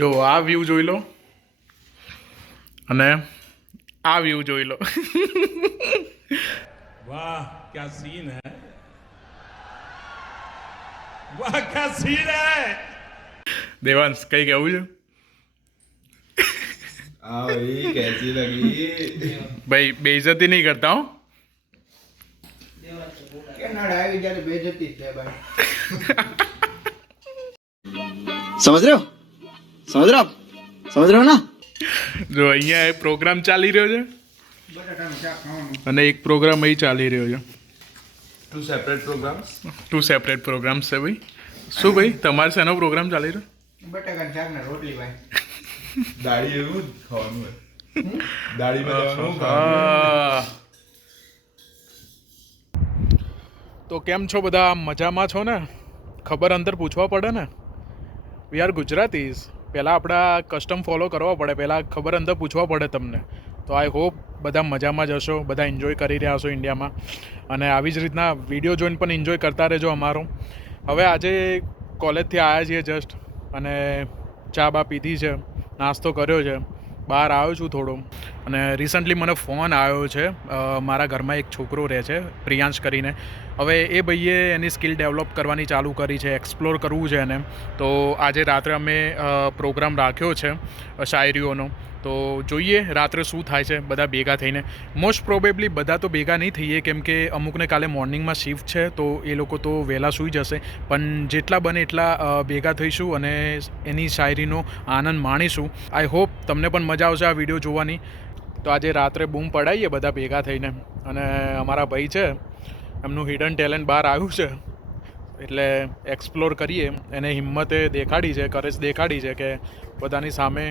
જો આ વ્યૂ જોઈ લો અને આ વ્યૂ જોઈ લો. वाह क्या सीन है, वाह क्या सीन है. દેવાંશ કઈ કેવું છે भाई कैसी लगी? ભાઈ? બેઇજ્જતી નહીં કરતા હો. कनाडा આવી જાય તો બેइज्जती છે ભાઈ. समझ रहे हो समझ रहे हो आप समझ रहे हो ना. જો અહીંયા એક પ્રોગ્રામ ચાલી રહ્યો છે બટાટાનું શાક ખાવાનું. અને એક પ્રોગ્રામ અહીં ચાલી રહ્યો છે. Two separate programmes. 2 separate programmes છે ભાઈ. શું ભાઈ તમારે શેનો પ્રોગ્રામ ચાલી રહ્યો? બટાકાનું શાક ને રોટલી ભાઈ. દાઢી એવું જ ખાવાનું હોય. દાઢીમાં જવાનું હા. તો કેમ છો બધા? મજામાં છો ને? ખબર અંતર પૂછવા પડે ને. We are Gujaratis. પહેલાં આપણા કસ્ટમ ફોલો કરવા પડે, પહેલાં ખબર અંતર પૂછવા પડે તમને. તો આઈ હોપ બધા મજામાં જ હશો, બધા એન્જોય કરી રહ્યા હશો ઇન્ડિયામાં. અને આવી જ રીતના વિડીયો જોઈને પણ એન્જોય કરતા રહેજો અમારો. હવે આજે કોલેજથી આવ્યા છીએ જસ્ટ, અને ચા બા પીધી છે, નાસ્તો કર્યો છે, બહાર આવ્યો છું થોડો. અને રિસન્ટલી મને ફોન આવ્યો છે. મારા ઘરમાં એક છોકરો રહે છે પ્રિયાંશ કરીને. હવે એ ભાઈએ એની સ્કિલ ડેવલપ કરવાની ચાલુ કરી છે, એક્સપ્લોર કરવું છે એને. તો આજે રાત્રે અમે પ્રોગ્રામ રાખ્યો છે શાયરીઓનો. તો જોઈએ રાત્રે શું થાય છે બધા ભેગા થઈને. મોસ્ટ પ્રોબેબલી બધા તો ભેગા નહીં થઈએ, કેમ કે અમુકને કાલે મોર્નિંગમાં શિફ્ટ છે, તો એ લોકો તો વહેલા સૂઈ જશે. પણ જેટલા બને એટલા ભેગા થઈશું અને એની શાયરીનો આનંદ માણીશું. આઈ હોપ તમને પણ મજા આવશે આ વિડીયો જોવાની. તો આજે રાત્રે બૂમ પડાવીએ બધા ભેગા થઈને. અને અમારા ભાઈ છે એમનું હિડન ટેલેન્ટ બહાર આવ્યું છે, એટલે એક્સપ્લોર કરીએ. એને હિંમતે દેખાડી છે, કરેજ દેખાડી છે કે બધાની સામે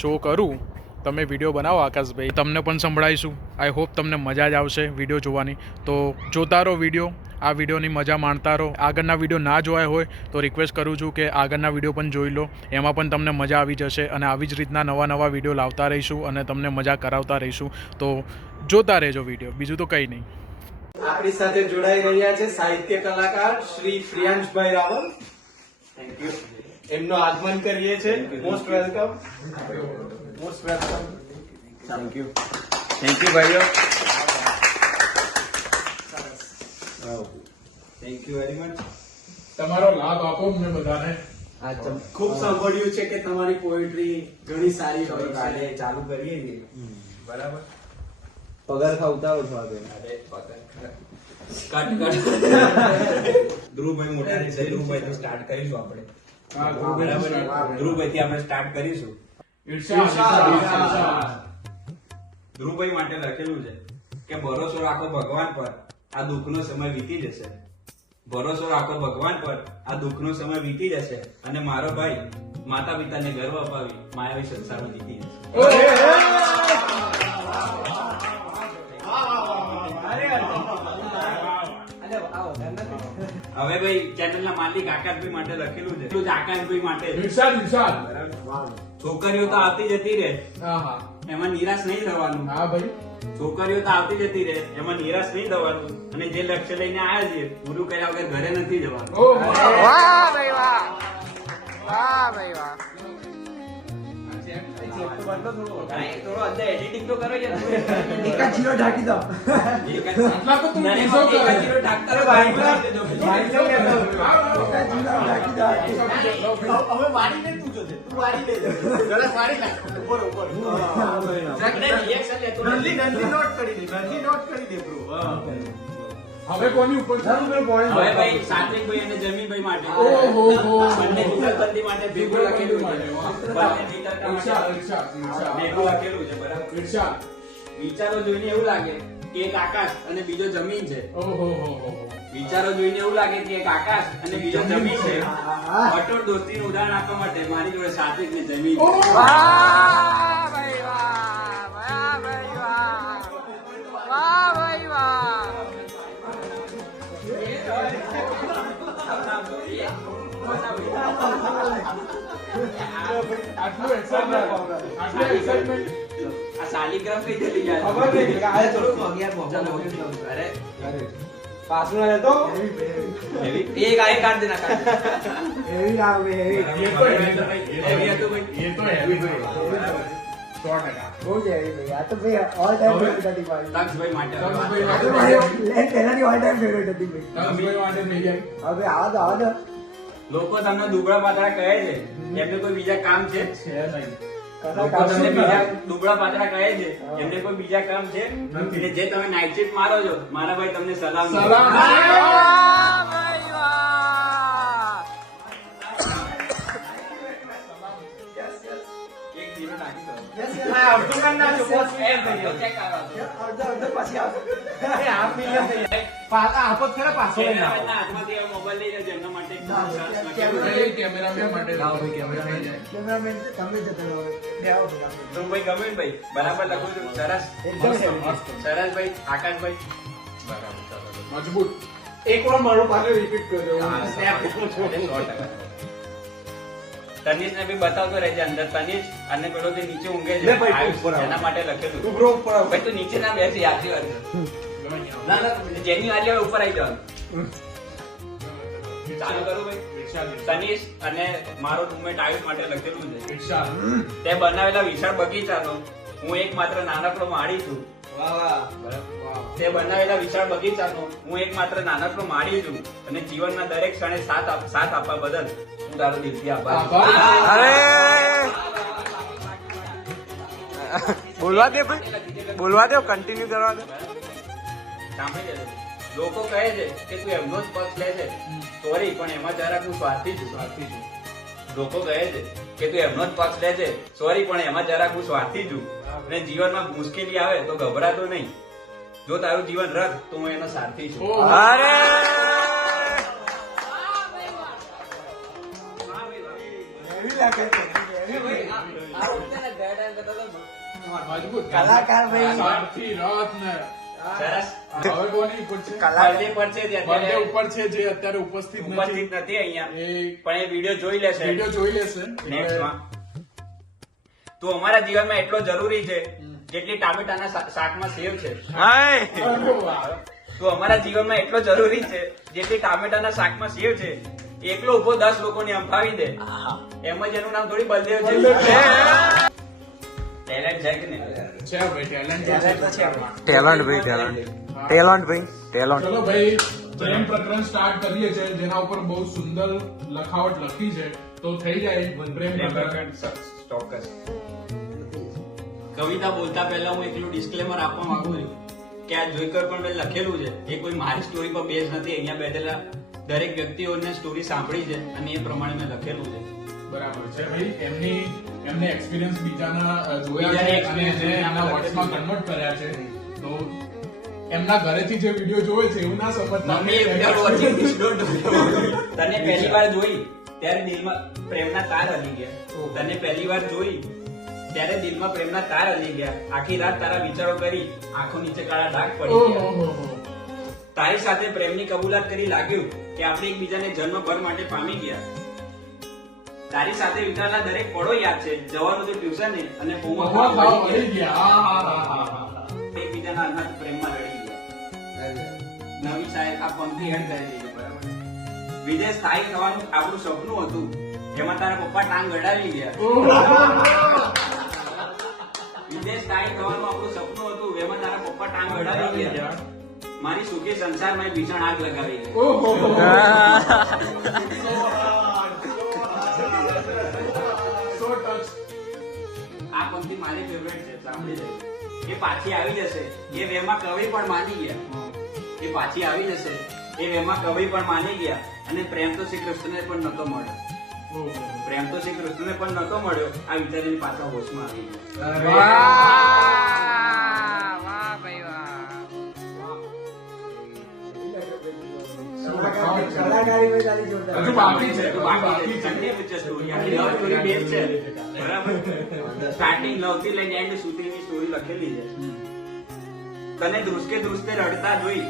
શો કરું. તમે વિડીયો બનાવો આકાશભાઈ, તમને પણ સંભળાવીશું. આઈ હોપ તમને મજા જ આવશે વિડીયો જોવાની. તો જોતા રહો વિડીયો, આ વિડીયોની મજા માણતા રહો. આગળના વિડીયો ના જોયા હોય તો રિક્વેસ્ટ કરું છું કે આગળના વિડીયો પણ જોઈ લો, એમાં પણ તમને મજા આવી જશે. અને આવી જ રીતના નવા વિડીયો લાવતા રહીશું અને તમને મજા કરાવતા રહીશું. તો જોતા રહેજો વિડીયો, બીજું તો કંઈ નહીં. આપણી સાથે જોડાઈ રહ્યા છે સાહિત્ય કલાકાર શ્રી પ્રિયાંશભાઈ રાવલ. Thank you. એમનું આગમન કરીએ છીએ. Most welcome. Most welcome. Thank you ભાઈઓ. Thank you very much. તમારો લાભ આપો અમને બધાને. ખૂબ સાંભળ્યું છે કે તમારી પોએટ્રી ઘણી સારી હોય છે. કાલે ચાલુ કરીએ છીએ. બરાબર. પગાર ખાવતા હો છો ધ્રુવભાઈ મોટા છે, ધ્રુવભાઈ થી સ્ટાર્ટ કરીશું આપણે. ધ્રુવભાઈ થી આપણે સ્ટાર્ટ કરીશું. ધ્રુવભાઈ માટે લખેલું છે કે ભરોસો રાખો ભગવાન પર, આ દુઃખનો સમય વીતી જશે. ભરોસો રાખો ભગવાન પર, આ દુઃખનો સમય વીતી જશે. અને મારો ભાઈ માતા પિતાને ગર્વ અપાવી માયાવી સંસારમાં જીતી જશે. હવે ભાઈ ચેનલના માલિક આકાશભાઈ માટે લખેલું છે. આકાશભાઈ માટે છોકરીઓ તો આવતી જતી રહે, એમાં નિરાશ નહીં થવાનું. હા ભાઈ, છોકરીઓ તો આવતી જતી રહે, એમાં નિરાશ નહીં થવાનું. અને જે લક્ષ્ય લઈને આવ્યા છીએ પૂરું કર્યા વગર ઘરે નથી જવાનું. થોડો અંદર એડિટિંગ તો કરો યાર. એકાદ જીરો ઢાંકી દો. હવે કોની ઉપર હવે ભાઈ સાત્વિકભાઈ અને જમીનભાઈ માટે બંને જુગલબંધી માટે ભેગું લખેલું છે. ભેગું લખેલું છે બરાબર. વિચારો જોઈને એવું લાગે કે એક આકાશ અને બીજો જમીન છે. વિચારો જોઈને એવું લાગે કે એક આકાશ અને બીજો જમીન છે. અટોટ દોસ્તીનું ઉદાહરણ આપવા માટે મારી જોડે સાત્વિક ને જમીન છે. આ શાલિગ્રામ કઈ જતી જાય? પાછું ના લેતો એક આ કાઢ દેના કાઢ એ તો heavy. એ તો heavy ભાઈ. 100%. તક્ષભાઈ માટે તક્ષભાઈ માટે થઈ જાય. લોકો તમને દુબળા પાતળા કહે છે એમને કોઈ બીજા કામ છે છે નહીં. લોકો તમને બીજા દુબળા પાતળા કહે છે એમને કોઈ બીજા કામ છે એટલે જે તમે નાઇટ શિફ્ટ મારો છો મારા ભાઈ તમને સલામ છે. એક ધીરો નાખી દો. ચેક કરો. એના હાથમાંથી આ મોબાઈલ લઈ જજો એમના માટે કેમેરામેન માટે લાવો ભાઈ, કેમેરા થઈ જાય. ધ્રુવભાઈ ગમે ને ભાઈ બરાબર લખું છું સરસ સરસ ભાઈ આકાશભાઈ મજબૂત. એકવાર મારું પાછળ રિપીટ કરજો. તનિષ ને બી બતાવતો રહેજે અંદર તનિષ અને પેલો જે નીચે ઊંઘે છે એના માટે લખેલું ભાઈ તું નીચે ના બેસી આટલી વાર જેની વાત લેવા ઉપર આવી જવાનું ચાલુ કરું ભાઈ તનિષ અને મારો રૂમમેટ આયુષ માટે લખેલું છે તે બનાવેલા વિશાળ બગીચાનો હું એક માત્ર નાનકડો માળી છું. તે બનાવેલા વિશાળ બગીચાનો હું એક માત્ર નાનકડો માળી છું અને જીવનના દરેક ક્ષણે સાથ આપવા બદલ હું તારો દિલથી આભાર. બોલવા દે ભાઈ, બોલવા દે, કન્ટિન્યુ કરવા દે. સાંભળી લેજો. લોકો કહે છે કે તું એમનો જ પક્ષ લે છે સોરી પણ એમાં જરાક હું સ્વાર્થી છું. લોકો કહે છે કે તું એમનો જ પક્ષ લે છે સોરી પણ એમાં જરાક હું સ્વાર્થી છું અને જીવનમાં મુશ્કેલી આવે તો ગભરાતો નહીં. જો તારું જીવન રથ તો હું એનો સારથી છું. અરે મજબૂત. કલાકાર ભાઈ. સારથી રથ ને સરસ. હવે કોની ઉપર છે? birthday પર છે જે Birthday અત્યારે ઉપર છે જે અત્યારે ઉપસ્થિત ઉપસ્થિત નથી. નથી અહીંયા એ પણ એ વિડીયો જોઈ લેશે વિડીયો જોઈ લેશે. નેક્સ્ટમાં. તું અમારા જીવનમાં એટલો જરૂરી છે જેટલી ટામેટાના શાકમાં સેવ છે. હાય અરે વાહ. તું અમારા જીવનમાં એટલો જરૂરી છે જેટલી ટામેટાના શાકમાં સેવ છે. એકલો ઉભો 10 લોકોને અંફાવી દે એમ જ એનું નામ થોડી બલદેવ છે. ટેલેન્ટ છે કે નહીં? છે ભાઈ, talent તો છે. ટેલેન્ટ ભાઈ, ટેલેન્ટ ટેલેન્ટ ભાઈ, ટેલેન્ટ. ચલો ભાઈ, પ્રેમ પ્રકરણ સ્ટાર્ટ કરીએ છીએ જેના ઉપર બહુ સુંદર લખાવટ લખી છે તો થઈ જાય પ્રેમ પ્રકરણ. ચોક્કસ. કવિતા બોલતા પહેલા હું એકલું ડિસ્ક્લેમર આપવા માંગુ છું કે આ જોઈકર પણ મેં લખેલું છે એ કોઈ મારી સ્ટોરી પર બેઝ નથી. અહીંયા બેઠેલા દરેક વ્યક્તિઓને સ્ટોરી સાંભળી છે અને એ પ્રમાણે મેં લખેલું છે. બરાબર છે ભાઈ. એમને એક્સપિરિયન્સ બીજાના જોયા છે બીજાના અને experience એને એના વર્ડ્સમાં કન્વર્ટ કર્યા છે તો એમના ઘરેથી જે વિડીયો જોવે છે એવું ના સમજતા. Mummy A video watching this don't do. તને પહેલી વાર જોઈ ત્યારે દિલમાં પ્રેમના તાર હલી ગયા. તને પહેલી વાર જોઈ ત્યારે દિલમાં પ્રેમના તાર હલી ગયા. આખી રાત તારા વિચારો કરી આંખો નીચે કાળા ડાઘ પડી ગયા. ઓહો. તારી સાથે પ્રેમની કબૂલાત કરી લાગ્યું કે આપણે એકબીજાને જન્મભર માટે પામી ગયા. તારી સાથે વિતાવેલા દરેક પળો યાદ છે. જવાનું તો ટ્યુશન અને મહા હોમવર્ક ભાવ વળી ગયા. આહાહાહા. એકબીજાના અનાથ પ્રેમમાં રડી ગયા. નવી શાયદ આ પંક્તિ એડ કરેલી છે બરાબર. વિદેશ સ્થાયી થવાનું આપણું સપનું હતું જેમાં તારા પપ્પા ટાંગ ગડાવી ગયા. વિદેશ સ્થાયી થવાનું આપણું સપનું હતું એમાં તારા પપ્પા ટાંગ ગડાવી ગયા. મારી સુખી સંસારમાં ભીષણ આગ લગાવી ગઈ. ઓહો. So touched. આ પંક્તિ મારી ફેવરેટ છે. સાંભળી લેજો. એ પાછી આવી જશે એ વેમાં કવિ પણ માની ગયા. એ પાછી આવી જશે એ વેમાં કવિ પણ માની ગયા અને પ્રેમ તો શ્રી કૃષ્ણને પણ નતો મળ્યો. ઓહો. પ્રેમ તો શ્રી કૃષ્ણને પણ નતો મળ્યો. આ વિચારીને પાછા હોશમાં આવી ગયા. વાહ ભાઈ વાહ. હજુ બાકી છે. તો બાકી છે. Chandi picture story. આખી લવ સ્ટોરી બેઝ છે. બરાબર. સ્ટાર્ટિંગ લવ થી લઈને એન્ડ સુધીની સ્ટોરી લખેલી છે. તને ધ્રુસકે ધ્રુસતે રડતા જોઈ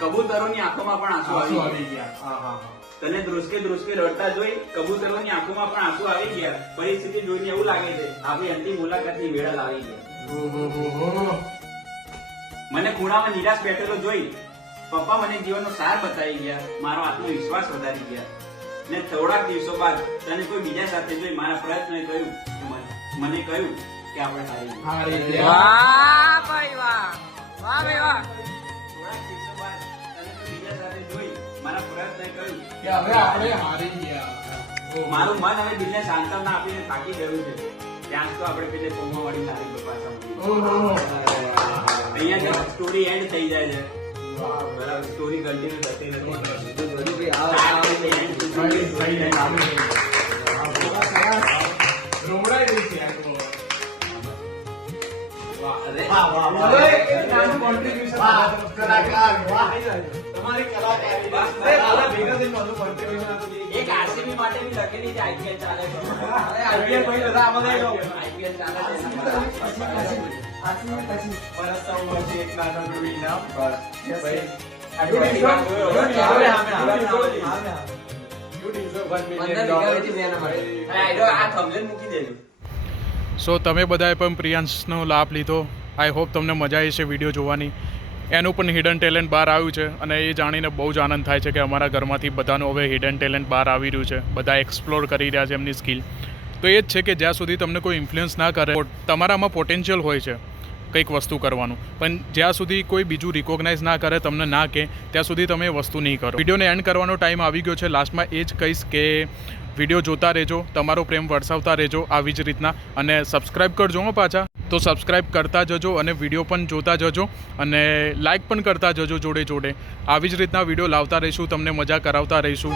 કબૂતરોની આંખોમાં પણ આંસુ આંસુ આવી આવી ગયા. આહાહા. તને ધ્રુસકે ધ્રુસકે રડતા જોઈ કબૂતરોની આંખોમાં પણ આંસુ આવી ગયા. પરિસ્થિતિ જોઈને એવું લાગે છે આપણી અંતિમ મુલાકાતની વેળા લાવી ગયા. ઓહો. મને ખૂણામાં નિરાશ બેઠેલો જોઈ પપ્પા મને જીવનનો સાર બતાવી ગયા, મારો આત્મવિશ્વાસ વધારી ગયા ને થોડાક દિવસો બાદ તને કોઈ બીજા સાથે જોઈ મારા પ્રયત્નોએ કહ્યું કે મને કહ્યું કે આપણે હારી ગયા. વાહ ભાઈ વાહ, વાહ ભાઈ વાહ. થોડાક દિવસો બાદ તને કોઈ બીજા સાથે જોઈ મારા પ્રયત્નોએ કહ્યું કે હવે આપણે હારી ગયા. મારું મન હવે દિલને સાંત્વના આપીને થાકી ગયું છે. ત્યાં તો આપણે પેલે કોમાવાળી નારી પર પાછા અહીંયા સ્ટોરી એન્ડ થઈ જાય છે. બરાબર, સ્ટોરી કન્ટિન્યુ થતી નથી. રોવડાઈ રહી છે આ તો. એક આરસીબી માટે બી લખેલી છે IPL ચાલે છે. IPL ચાલે છે. સો તમે બધાએ પણ પ્રિયાંશનો લાભ લીધો. આઈ હોપ તમને મજા આવી છે વિડીયો જોવાની. એનું પણ હિડન ટેલેન્ટ બહાર આવ્યું છે અને એ જાણીને બહુ જ આનંદ થાય છે કે અમારા ઘરમાંથી બધાનું હવે હિડન ટેલેન્ટ બહાર આવી રહ્યું છે. બધા એક્સપ્લોર કરી રહ્યા છે એમની સ્કિલ. તો એ જ છે કે જ્યાં સુધી તમને કોઈ ઇન્ફ્લુઅન્સ ના કરે, તમારામાં પોટેન્શિયલ હોય છે કંઈક વસ્તુ કરવાનું, પણ જ્યાં સુધી કોઈ બીજું રિકોગ્નાઇઝ ના કરે, તમને ના કહે, ત્યાં સુધી તમે એ વસ્તુ નહીં કરો. વિડીયોને એન્ડ કરવાનો ટાઈમ આવી ગયો છે. લાસ્ટમાં એ જ કહીશ કે વિડીયો જોતા રહેજો, તમારો પ્રેમ વરસાવતા રહેજો આવી જ રીતના, અને સબસ્ક્રાઈબ કરજો હો પાછા. તો સબસ્ક્રાઈબ કરતા જજો અને વિડીયો પણ જોતા જજો અને લાઈક પણ કરતા જજો જોડે જોડે. આવી જ રીતના વિડીયો લાવતા રહીશું, તમને મજા કરાવતા રહીશું.